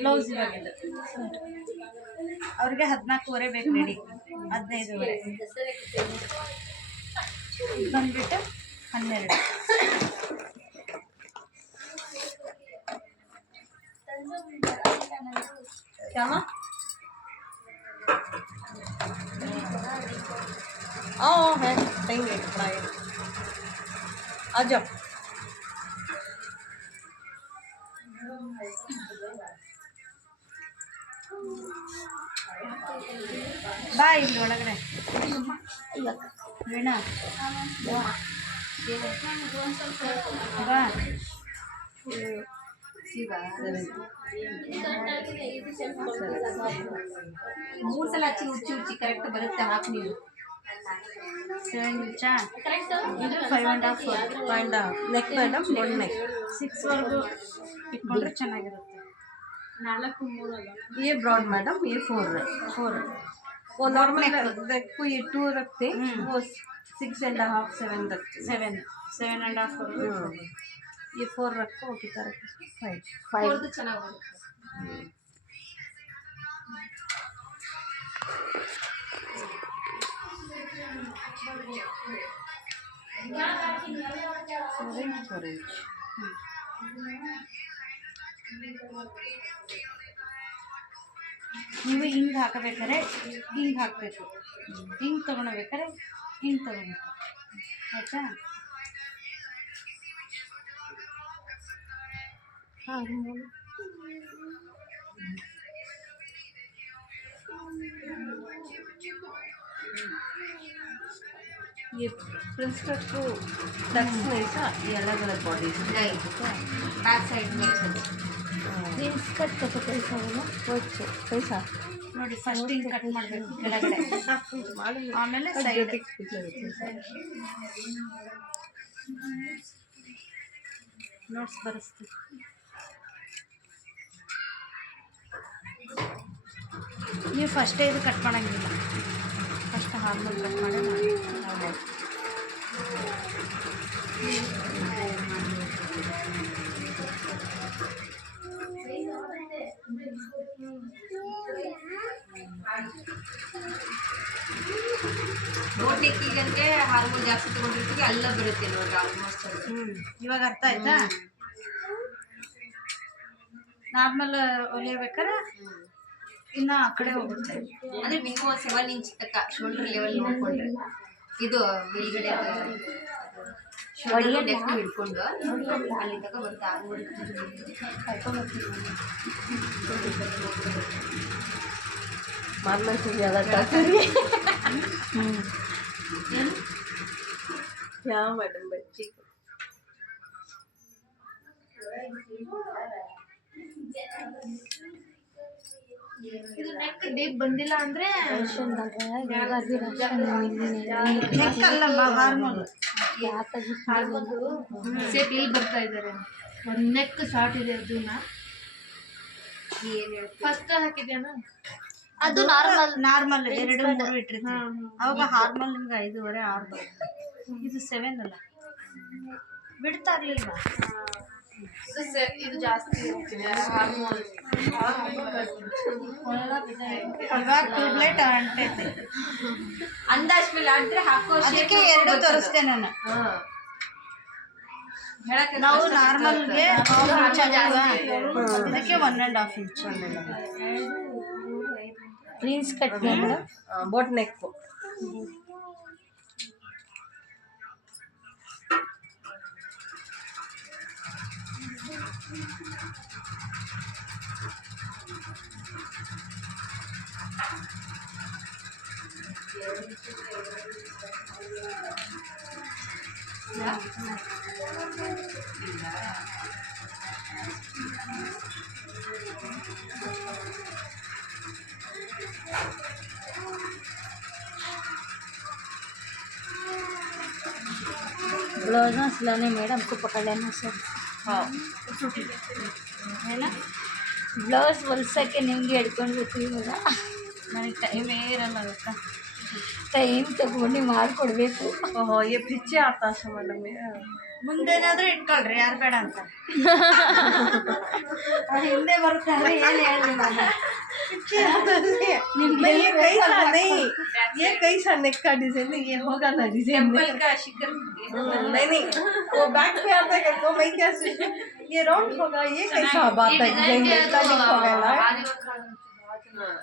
Blouse ಇವಾಗ ಅವ್ರಿಗೆ 14:15 ಬೇಕು ರೆಡಿ 15:30 ಇದು ಬಂದ್ಬಿಟ್ಟು 12 क्या है देंगे कपड़ा ये आ जाओ ಬಾ ಇಲ್ಲಿ ಒಳಗಡೆ ವೀಣಾ ಬಾ 3 ಸಲ ಹಚ್ಚಿ ಉಚ್ಚಿ ಕರೆಕ್ಟ್ ಬರುತ್ತೆ ಹಾಕಿ ನೀವು 7 ಇಂಚಾ ಇದು 5.5 ನೆಕ್ ಮೇಡಮ್ ಬೋಲ್ಡ್ ನೆಕ್ 6 ವರೆಗೂ ಇಟ್ಕೊಂಡ್ರೆ ಚೆನ್ನಾಗಿರುತ್ತೆ 4-3 ये ब्रॉड मैडम ये 4 वो नॉर्मल को ये 2 रखते वो 6.5 7 रखते 7.5 वರೆಗೂ ये 4 रखो कितना रखो 5 तो चना ನೀವು ಹಿಂಗೆ ಹಾಕಬೇಕಾದ್ರೆ ಹಿಂಗೆ ಹಾಕಬೇಕು ಹಿಂಗೆ ತೊಗೊಳ್ಬೇಕಾದ್ರೆ ಹಿಂಗೆ ತೊಗೊಬೇಕು ಆಯಿತಾ ये प्रिंस कट को डक्स नहीं सा ये अलग अलग बॉडी नहीं बैक साइड में ಪ್ರಿನ್ಸ್ ಕಟ್ ಕಟ್ಟು ಪೈಸಾ ಪೈಸಾ ನೋಡಿ ಫಸ್ಟ್ ಹಿಂಗೆ ಕಟ್ ಮಾಡಬೇಕು ಕೆಳಗಡೆ ಆಮೇಲೆ ಸೈಡ್ ನೋಟ್ಸ್ ಬರೆಸ್ತೀವಿ ನೀವು ಫಸ್ಟೇ ಇದು ಕಟ್ ಮಾಡೋಂಗಿಲ್ಲ ಫಸ್ಟ್ ಹಾರ್ಮೋನ್ ಕಟ್ ಮಾಡಿ ನೋಡ್ಲಿಕ್ಕೆ ಹಾರ್ಮೋನ್ ಜಾಸ್ತಿ ತಗೊಂಡಿರ್ತೀವಿ ಅಲ್ಲ ಬರುತ್ತೆ ನೋಡ್ರಿ ಆಲ್ಮೋಸ್ಟ್ ಇವಾಗ ಅರ್ಥ ಆಯ್ತಾ ನಾರ್ಮಲ್ ಹೊಲಿಯಬೇಕಾದ್ರೆ ಇನ್ನು ಆ ಕಡೆ ಹೋಗುತ್ತೆ ಅಂದ್ರೆ ಮಿನಿಮಮ್ 7 ಇಂಚ್ ತಕ್ಕ ಶೋಲ್ಡರ್ ಲೆವೆಲ್ ನೋಡ್ಕೊಂಡ್ರೆ ಇದು ಮೇಲ್ಗಡೆ ಶೋಲ್ಡರ್ ನೆಕ್ ಹಿಡ್ಕೊಂಡು ಅಲ್ಲಿ ತಕ ಬರುತ್ತೆ मारना से ज़्यादा करिए क्या मैडम बच्ची ಇದು ನೆಕ್ ಡೀಪ್ ಬಂದಿಲ್ಲ ಅಂದ್ರೆ ನೆಕ್ ಅಲ್ಲಮ್ಮ ಹಾರ್ಮೋನ್ ಸೇಪ್ ಇಲ್ಲಿ ಬರ್ತಾ ಇದ್ದಾರೆ ಒಂದು ನೆಕ್ ಶಾರ್ಟ್ ಇದೆ ಅದನ್ನ ಫಸ್ಟ್ ಹಾಕಿದ್ಯಾನ ಅದು ನಾರ್ಮಲ್ 2-3 ಇಟ್ಟಿರ್ತೀವಿ ಅವಾಗ ಹಾರ್ಮೋನ್ ನಿಮ್ಗೆ 5.5 6 ಬರುತ್ತೆ ಇದು 7 ಅಲ್ಲ ಬಿಡ್ತಾ ಇರ್ಲಿಲ್ವಾ ಇದು ಜಾಸ್ತಿ ಹಾರ್ಮೋನ್ ಇವಾಗ ಟ್ಯೂಬ್ಲೈಟ್ ಅಂಟೈತೆ ಅಂದಾಜ್ ಮೇಲೆ ಅಂದ್ರೆ ಹಾಕೋ ಅದಕ್ಕೆ 2 ತೋರಿಸ್ದೆ ನಾನು ನಾವು ನಾರ್ಮಲ್ಗೆ ಇದಕ್ಕೆ 1.5 ಇಂಚ್ ಪ್ರಿನ್ಸ್ ಕಟ್ बोट नेक को ब्लाउज ना सिलाने मैडम को पकड़ लेना सर हाँ है ना ಬ್ಲೌಸ್ ಹೊಲ್ಸಕ್ಕೆ ನಿಮಗೆ ಹಿಡ್ಕೊಂಡಿರ್ತೀವಿ ಇವಾಗ ನನಗೆ ಟೈಮೇ ಇರಲ್ಲ ಗೊತ್ತಾ ಟೈಮ್ ತಗೊಂಡು ಮಾಡಿಕೊಡ್ಬೇಕು ओहो ये पीछे आता है मैडम ಮುಂದೇನಾದ್ರೂ ಇಟ್ಕೊಳ್ರಿ ಯಾರು ಬೇಡ ಅಂತ ಹಿಂದೆ ಬರುತ್ತಂದ್ರೆ ಏನು ಹೇಳಿ ನಾನು मैं ये कैसा नहीं, ये कैसा नेक का डिजाइन नहीं, ये होगा ना डिजाइन नहीं नहीं, वो बैक पे आता है तो मैं क्या सोचूं ये राउंड होगा, ये कैसा बात है डिजाइन इतना लिख हो गया ना।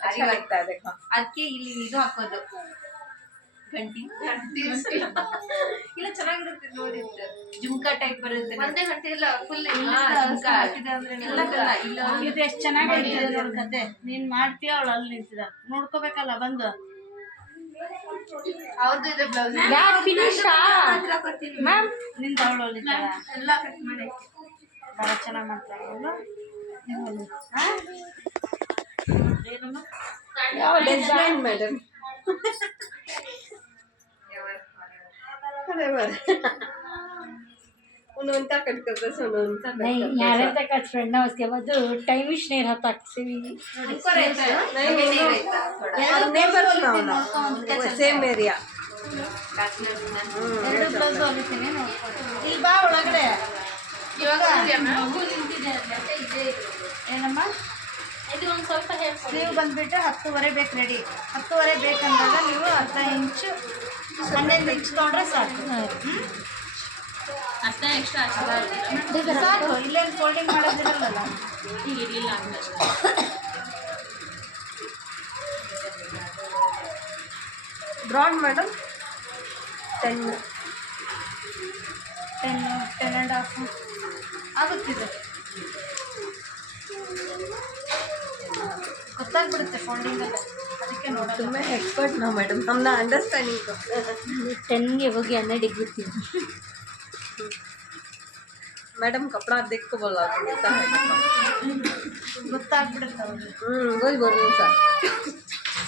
अच्छा लगता है देखो, ಅದಕ್ಕೆ ಇಲ್ಲಿ ಇದು ಹಾಕೋದು ಗಂಟಿ ಇಲ್ಲ ಚೆನ್ನಾಗಿರುತ್ತೆ ನೋಡಿ, ಜುಮ್ಕಾ ಟೈಪ್ ಬರುತ್ತೆ. ಒಂದೇ ಗಂಟೆ ಇಲ್ಲ ಫುಲ್ ಜುಮ್ಕಾ ಹಾಕಿದೆ ಅಂದ್ರೆ ಎಲ್ಲ ಇಲ್ಲ. ಇದು ಎಷ್ಟು ಚೆನ್ನಾಗಿದೆ ನೋಡ್ ಕತೆ. ನೀನ್ ಮಾಡ್ತೀಯ ಅವಳು ಅಲ್ಲಿ ನಿಂತಿದ ನೋಡ್ಕೋಬೇಕಲ್ಲ ಬಂದು. ಅವ್ರದ್ದು ಇದೆ ಬ್ಲೌಸ್ ಮ್ಯಾಮ್ ನಿಂದ ಅವಳು ಅಲ್ಲಿ ಎಲ್ಲ ಕಟ್ ಮಾಡಿ ಭಾಳ ಚೆನ್ನಾಗಿ ಮಾಡ್ತಾರೆ ಅವಳು. ಏನಮ್ಮ ಯಾವ ಲೆಸ್ಬಿಯನ್ मैडम उनका कट करते सोनो उनका नहीं यार तक फ्रेंड ना उसके बाद टाइम ही नहीं रहता किसी भी उनको रहता है, हमें नहीं रहता थोड़ा. और नेबर्स ना होना सेम एरिया. ಎರಡು ಬ್ಲೌಸ್ ಹೊಲಿತೀನಿ ನೋಡ್ಕೊಂಡು. ಇಲ್ಲಿ ಬಾ ಒಳಗಡೆ. ಇವಾಗ ಮಗು ನಿಂತಿದೆ ಅಂದ್ರೆ ಇದೇ ಏನಮ್ಮ ಇದು ಒಂದು ಸ್ವಲ್ಪ ಹೇಳ್ ಸ್ಲೀವ್ ಬಂದ್ಬಿಟ್ಟು 10:30 ಬೇಕು ರೆಡಿ. 10:30 ಬೇಕಂದಾಗ ನೀವು ಅರ್ಧ ಇಂಚು 11 ಇಂಚ್ ತೊಗೊಂಡ್ರೆ ಸಾಕು. ಅಷ್ಟೇ ಎಕ್ಸ್ಟ್ರಾ ಹಾಕಿಲ್ಲ ಸಾಕು. ಇಲ್ಲೇನು ಫೋಲ್ಡಿಂಗ್ ಮಾಡೋದಿರಲ್ಲ. ಈಗ ಇರಲಿಲ್ಲ ಅಂತ ब्रॉड मैडम 10 10.5 ಆಗುತ್ತಿದೆ. ಗೊತ್ತಾಗ್ಬಿಡುತ್ತೆ ಫೋಲ್ಡಿಂಗಲ್ಲಿ, ಅದಕ್ಕೆ ನೋಡೋದು. तुम्हें एक्सपर्ट ना मैडम, हम ना अंडरस्टैंडिंग को 10ಗೆ ಹೋಗಿ 12 ಬಿಡ್ತೀವಿ. मैडम कपड़ा देख को बोला कितना है. ಗೊತ್ತಾಗ್ಬಿಡುತ್ತೆ ಅವ್ರಿಗೆ. वही बोल रही सर.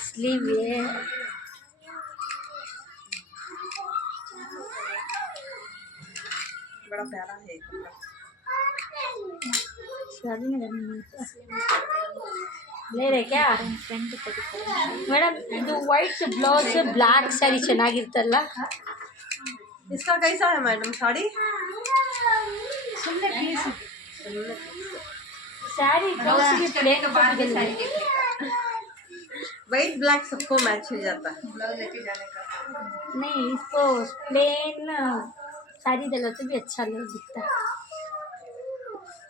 स्लीव ये बड़ा प्यारा है कपड़ा. शादी में ले रहे क्या ಮೇಡಮ್? ಇದು ವೈಟ್ ಬ್ಲೌಸ್ ಬ್ಲ್ಯಾಕ್ ಸ್ಯಾರಿ ಚೆನ್ನಾಗಿರ್ತಲ್ಲ. इसका कैसा है मैडम साड़ी? ಸುಮ್ಮನೆ ಪೀಸ್ ಸ್ಯಾರಿ ಬ್ಲೌಸ್ಗೆ ಪ್ಲೇನ್ बाद में साड़ी देख वाइट ब्लैक सबको मैच हो जाता है. ब्लाउज लेके जाने का. नहीं इसको प्लेन साड़ी दिला तो भी अच्छा दिखता है.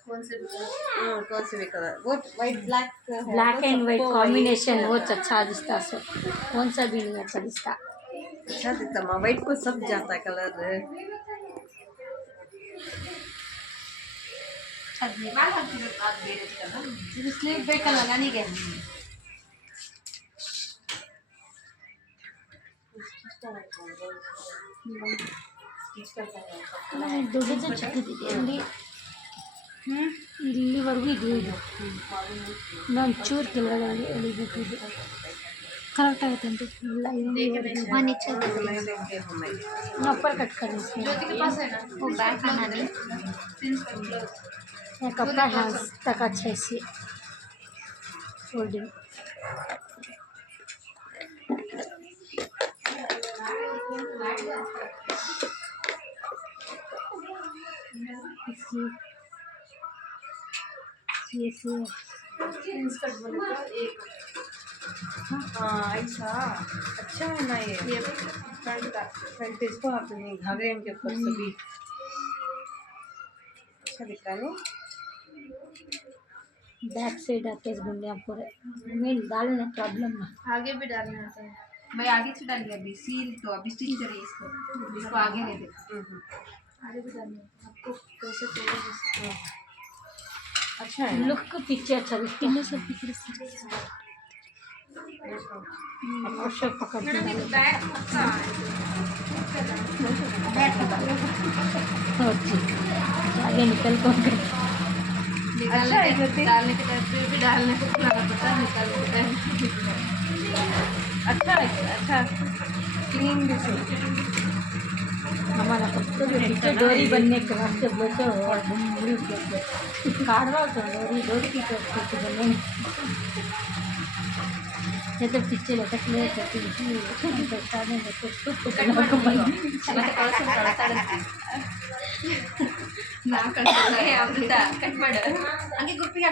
कौन से कौन से भी कलर, वो white black black and white combination बहुत अच्छा दिखता है. कौन सा भी नहीं अच्छा दिखता. अच्छा दिखता है. वाइट को सब जाता है कलर. ಬಾಲ್ ಹಾಕಿದ್ರೆ ಅದು ಬೇರೆ ಇತ್ತಲ್ಲ. ಇದು ಸ್ಲೀವ್ ಬೇಕಲ್ಲ ನನಗೆ. ದೊಡ್ಡದು ಚಿಕ್ಕದಿದೆ ಇಲ್ಲಿ ಇಲ್ಲಿವರೆಗೂ ಇದು ಇದು ನಾನು ಚೂರು ಕೆಳಗಡೆ ಎಳಿಬೇಕು. ಇದು ಕರೆಕ್ಟ್ ಆಗುತ್ತೆ ಅಂತ ಇಲ್ಲ ऊपर कट करना इसमें. ज्योति के पास है ना वो बैक बनाने प्रिंस का ब्लाउज. या कपड़ा है तक अच्छे से फोल्डिंग. प्रिंस कट बोले तो एक हाँ ऐसा अच्छा है ना ये फ्रंट का. फ्रंट इसको आप नहीं घाघरे के ऊपर सभी अच्छा दिख रहा है. बैक साइड आते हैं गुंडिया पूरे मेन डालने प्रॉब्लम है. आगे भी डालना होता है. मैं आगे से डाली अभी सील तो अभी स्टिच करिए इसको आगे नहीं देखा. आगे भी डालना है आपको कैसे चाहिए. अच्छा है. लुक पीछे अच्छा दिखता सब पीछे पकड़ बैक आगे निकल को डालने के टाइम पे भी डालने को लगा पता निकालने के टाइम. अच्छा है. अच्छा क्लीन भी से हमारा पीछे डोरी बनने के वास्ते बोलते हो काढ़वा तो डोरी की करते बने ये तो पीछे लटक ले करती ನಾ ಕಟ್ ಮಾಡಿ ಹಂಗೆ ಗುಪ್ಪಿಗೆ